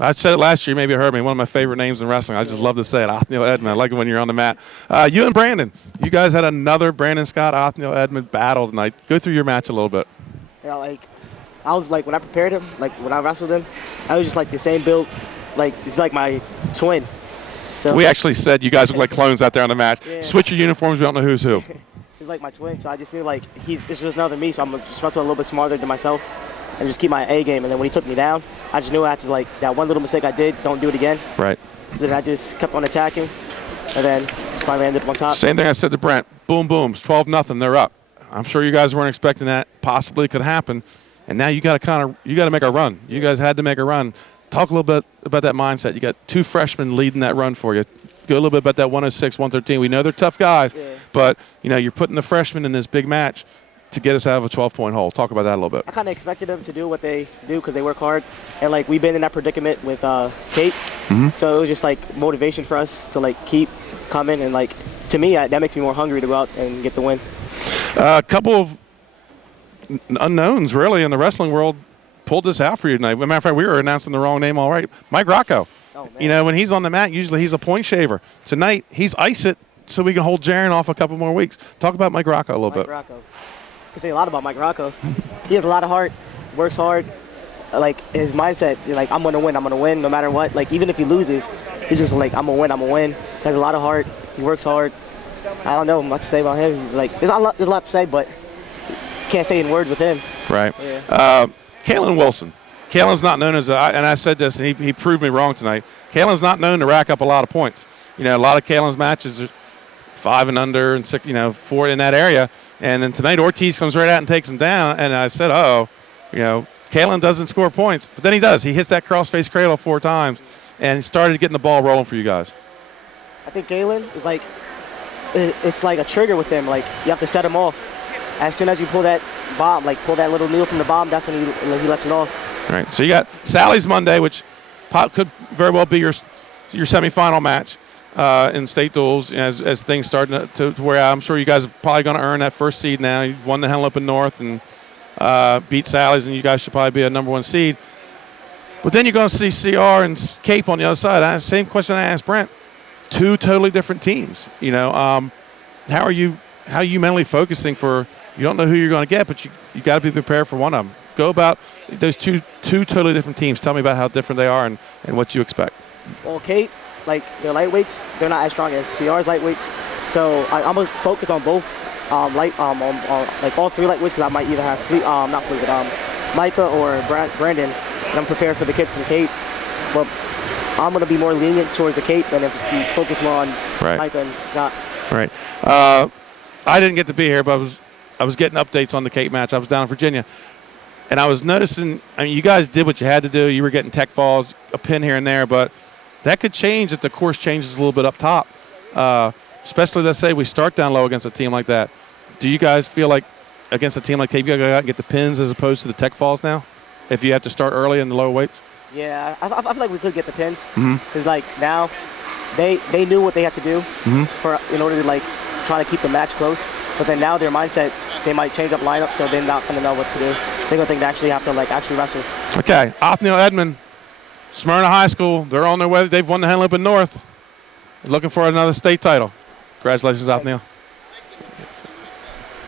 I said it last year. Maybe you heard me. One of my favorite names in wrestling. I just love to say it. Othneil Edmond. I like it when you're on the mat. You and Brandon. You guys had another Brandon Scott, Othneil Edmond battle tonight. Go through your match a little bit. Yeah, like I was like when I prepared him, like when I wrestled him, I was just like the same build. Like he's like my twin. So we actually said you guys look like clones out there on the match. Yeah. Switch your uniforms. We don't know who's who. He's like my twin, so I just knew like it's just another me. So I'm gonna just wrestle a little bit smarter than myself and just keep my A game. And then when he took me down, I just knew I had to, like, that one little mistake I did, don't do it again. Right. So then I just kept on attacking, and then finally ended up on top. Same thing I said to Brent. Boom, booms, 12-0. They're up. I'm sure you guys weren't expecting that. Possibly could happen. And now you got to make a run. You guys had to make a run. Talk a little bit about that mindset. You got two freshmen leading that run for you. Go a little bit about that 106, 113. We know they're tough guys, but you're putting the freshmen in this big match to get us out of a 12-point hole. Talk about that a little bit. I kind of expected them to do what they do because they work hard, and like we've been in that predicament with Kate, so it was just like motivation for us to like keep coming, and like to me that makes me more hungry to go out and get the win. A couple of unknowns really in the wrestling world pulled this out for you tonight. As a matter of fact, we were announcing the wrong name all right. Mike Rocco. Oh, man. When he's on the mat, usually he's a point shaver. Tonight, he's ice it so we can hold Jaron off a couple more weeks. Talk about Mike Rocco a little bit. Rocco. I can say a lot about Mike Rocco. He has a lot of heart, works hard. Like his mindset, like I'm gonna win no matter what. Like even if he loses, he's just like I'm gonna win. He has a lot of heart. He works hard. I don't know much to say about him. He's like there's a lot to say, but can't say in words with him. Right. Yeah. Kalen Wilson. Kalen's not known as and I said this, and he proved me wrong tonight. Kalen's not known to rack up a lot of points. A lot of Kalen's matches are 5 and under and 6, 4 in that area. And then tonight Ortiz comes right out and takes him down. And I said, Kalen doesn't score points. But then he does. He hits that crossface cradle 4 times. And he started getting the ball rolling for you guys. I think Kalen is like, it's like a trigger with him. Like you have to set him off. As soon as you pull that bomb, like pull that little needle from the bomb, that's when he lets it off. Right. So you got Sally's Monday, which could very well be your semifinal match. In state duels, as things start to wear out. I'm sure you guys are probably going to earn that first seed now. You've won the Henlopen North and beat Sally's, and you guys should probably be a number 1 seed. But then you're going to see CR and Cape on the other side. Same question I asked Brent. 2 totally different teams. How are you mentally focusing for? You don't know who you're going to get, but you got to be prepared for one of them. Go about those two totally different teams. Tell me about how different they are and what you expect. Well, Kate. Like their lightweights, they're not as strong as CR's lightweights. So I'm gonna focus on both on like all 3 lightweights because I might either have Micah or Brandon. And I'm prepared for the kid from Cape, but I'm gonna be more lenient towards the Cape than if you focus more on Micah and Scott. Right. I didn't get to be here, but I was getting updates on the Cape match. I was down in Virginia, and I was noticing. You guys did what you had to do. You were getting tech falls, a pin here and there, but that could change if the course changes a little bit up top. Especially, let's say we start down low against a team like that. Do you guys feel like against a team like Cape, you got to go out and get the pins as opposed to the tech falls now? If you have to start early in the lower weights? Yeah, I feel like we could get the pins. Because, like, now they knew what they had to do in order to, like, try to keep the match close. But then now their mindset, they might change up lineups, so they're not going to know what to do. They're going to think they actually have to, like, actually wrestle. Okay, Othneil Edmond. Smyrna High School, they're on their way. They've won the Henlopen North. Looking for another state title. Congratulations, Othneil.